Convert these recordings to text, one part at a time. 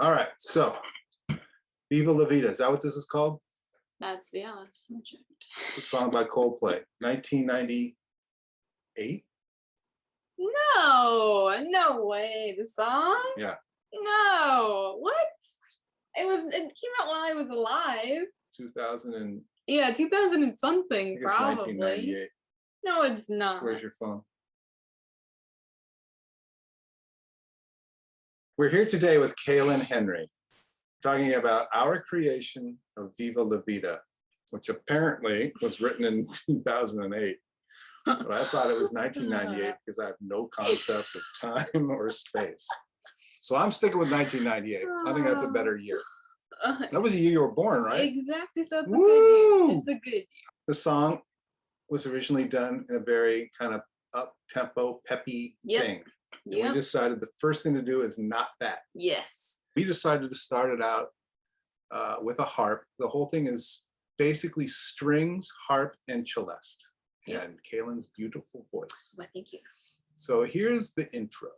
All right, so Viva la Vida, is that what this is called? That's the subject. A song by Coldplay, 1998? No way. The song? Yeah. No. What? It came out when I was alive. 2000 and... Yeah, 2000 and something, I guess probably. 1998. No, it's not. Where's your phone? We're here today with Kalen Henry, talking about our creation of Viva la Vida, which apparently was written in 2008. But I thought it was 1998 because I have no concept of time or space. So I'm sticking with 1998. I think that's a better year. That was the year you were born, right? Exactly. So it's Woo! a good year. It's a good year. The song was originally done in a very kind of up-tempo, peppy thing. And we decided the first thing to do is not that. Yes. We decided to start it out with a harp. The whole thing is basically strings, harp, and celeste. And Kalen's beautiful voice. Well, thank you. So here's the intro.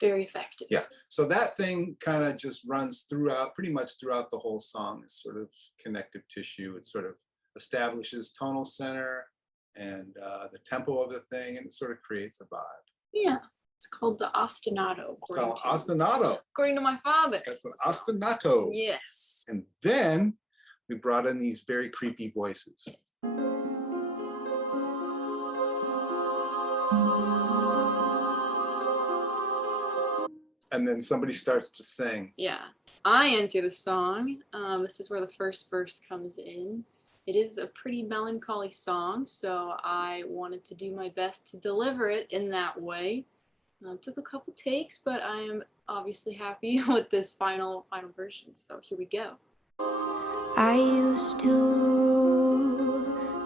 Very effective. Yeah. So that thing kind of just runs throughout, pretty much throughout the whole song. It's sort of connective tissue. It sort of establishes tonal center and the tempo of the thing, and it sort of creates a vibe. Yeah. It's called the ostinato. It's called ostinato. According to my father. That's an ostinato. Yes. And then we brought in these very creepy voices. And then somebody starts to sing. Yeah. I enter the song. This is where the first verse comes in. It is a pretty melancholy song, so I wanted to do my best to deliver it in that way. Took a couple takes, but I am obviously happy with this final version. So here we go. I used to rule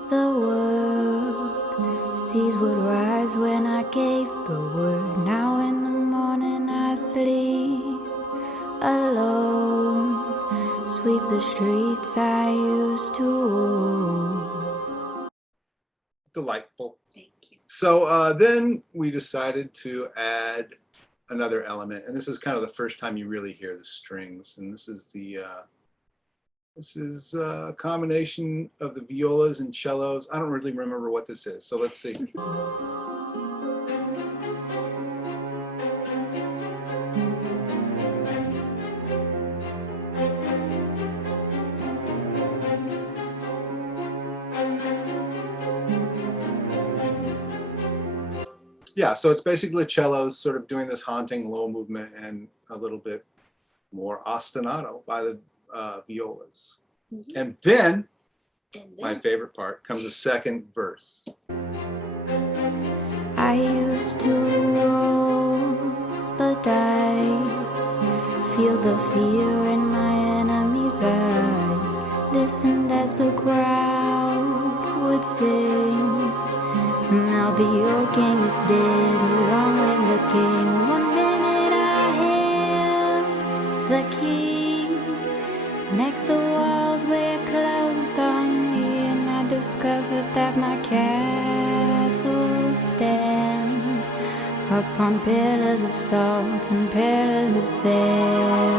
the world. Seas would rise when I gave the word. Now in the morning I sleep alone. Sweep the streets I used to own. Delightful. Thank you. So then we decided to add another element, and this is kind of the first time you really hear the strings. And this is a combination of the violas and cellos. I don't really remember what this is, so let's see. Yeah, so it's basically cellos sort of doing this haunting low movement and a little bit more ostinato by the violas. Mm-hmm. And then, my favorite part, comes the second verse. I used to roll the dice, feel the fear in my enemy's eyes, listened as the crowd would sing. Now the old king is dead, long live the king. 1 minute I held the key. Next the walls were closed on me, and I discovered that my castle stand upon pillars of salt and pillars of sand.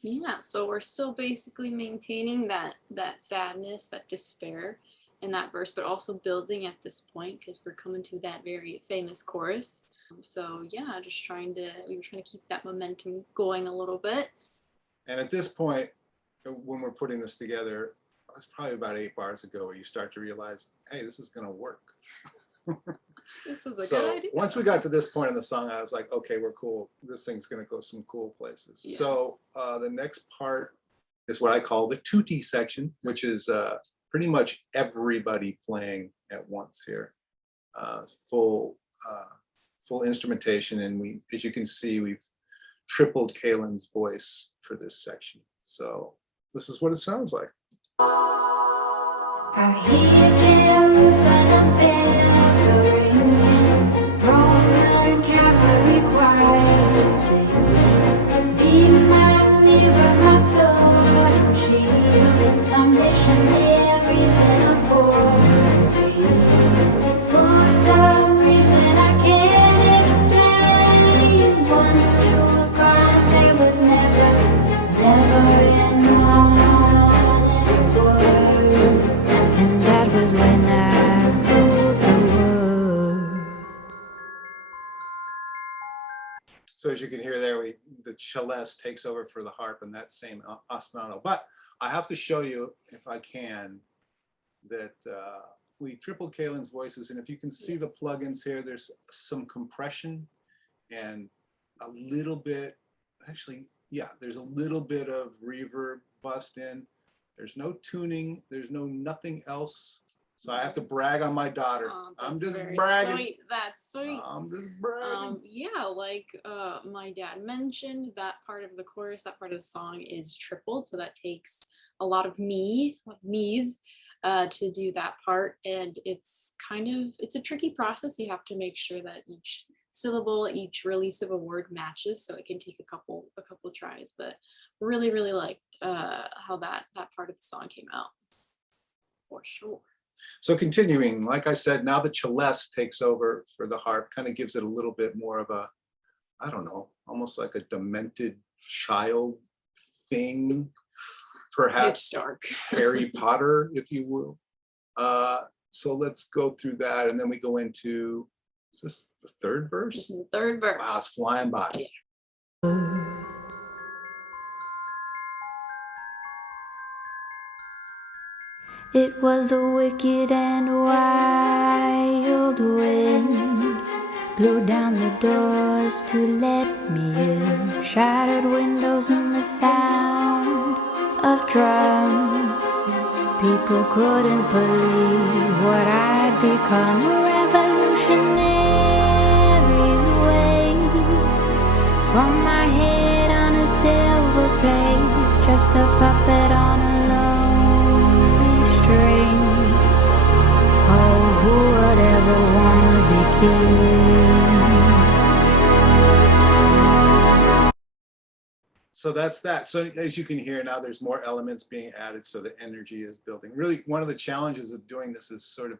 Yeah, so we're still basically maintaining that sadness, that despair in that verse, but also building at this point because we're coming to that very famous chorus. So yeah, we were trying to keep that momentum going a little bit. And at this point, when we're putting this together, it's probably about 8 bars ago where you start to realize, hey, this is gonna work. This was a good idea. Once we got to this point in the song, I was like, okay, we're cool. This thing's gonna go some cool places. Yeah. So the next part is what I call the tutti section, which is pretty much everybody playing at once here. Full instrumentation, and as you can see, we've tripled Kalen's voice for this section. So this is what it sounds like. I hear Jerusalem bells ringing, Roman cavalry choirs are singing. Be my mirror, my sword as you can hear there, the celeste takes over for the harp in that same ostinato. But I have to show you, if I can, that we tripled Kalen's voices, and if you can see the plugins here, there's some compression and a little bit, actually, yeah, there's a little bit of reverb bust in. There's no tuning, there's nothing else. So I have to brag on my daughter. Oh, I'm just very bragging. Sweet. That's sweet. I'm just bragging. Yeah, like my dad mentioned, that part of the chorus, that part of the song is tripled, so that takes a lot of me's to do that part, and it's a tricky process. You have to make sure that each syllable, each release of a word matches, so it can take a couple tries, but really liked how that part of the song came out, for sure. So continuing, like I said, now the celeste takes over for the harp, kind of gives it a little bit more of a, I don't know, almost like a demented child thing, perhaps dark. Harry Potter, if you will. So let's go through that, and then we go into, is this the third verse? This is the third verse. Wow, it's flying by. Yeah. It was a wicked and wild wind, blew down the doors to let me in, shattered windows and the sound of drums. People couldn't believe what I'd become, a revolutionary's way. From my head on a silver plate, just a puppet on a lonely string. Oh, who would ever wanna be king? So that's that. So as you can hear now, there's more elements being added, so the energy is building. Really, one of the challenges of doing this is sort of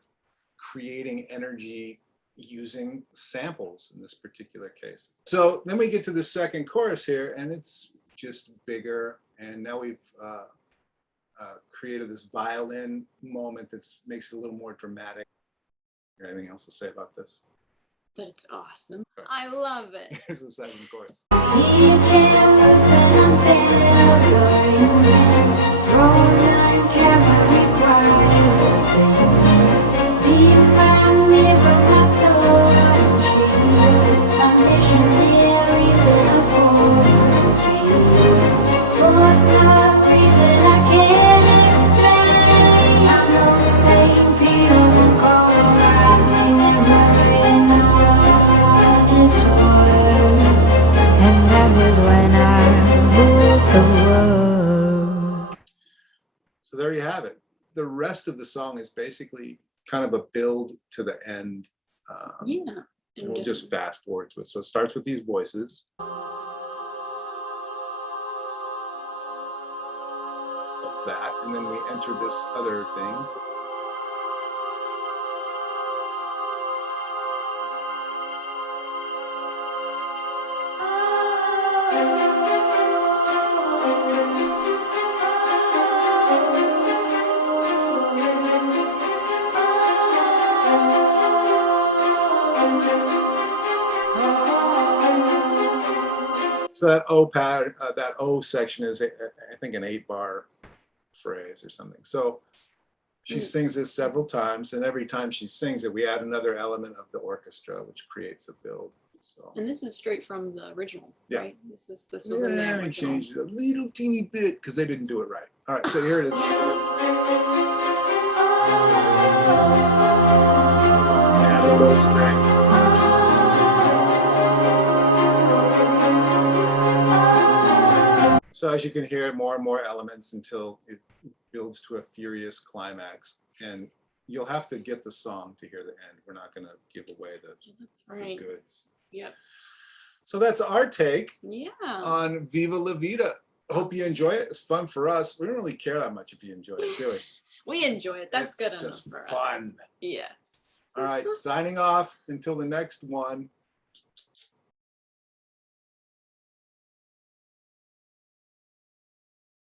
creating energy using samples in this particular case. So then we get to the second chorus here, and it's just bigger. And now we've created this violin moment that makes it a little more dramatic. Anything else to say about this? But it's awesome. I love it. Here's the second chorus. So there you have it. The rest of the song is basically kind of a build to the end. Yeah. And we'll just fast forward to it. So it starts with these voices. That's that. And then we enter this other thing. So that O pad, that O section is, I think, an 8-bar phrase or something. So she sings this several times, and every time she sings it, we add another element of the orchestra, which creates a build. So. And this is straight from the original, yeah. Right? This was in the original. We changed it a little teeny bit because they didn't do it right. All right, so here it is. And the low string. So as you can hear, more and more elements until it builds to a furious climax. And you'll have to get the song to hear the end. We're not going to give away the goods. Yep. So that's our take on Viva la Vida. Hope you enjoy it. It's fun for us. We don't really care that much if you enjoy it, do we? We enjoy it. That's good enough just for fun. us. Yes. All right, signing off until the next one.